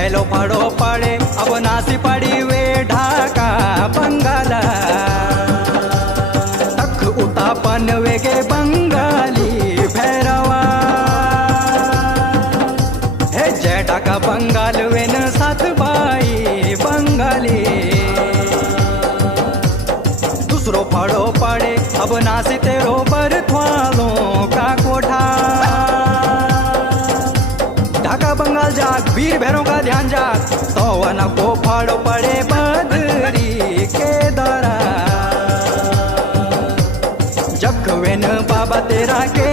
पहलो फाड़ो पड़े अब नासी पड़ी वे ढाका बंगाला तक उतापन वेगे बंगाली भैरवा हे जय ढाका बंगाल वेन सात बाई बंगाली दूसरो फाड़ो पड़े अब नासी तेरो बरथवालों का कोठा ढाका बंगाल जाग वीर भैरों का ध्यान जाग तो वन को फाड़ो पड़े बदरी के दौरा जग वेन बाबा तेरा के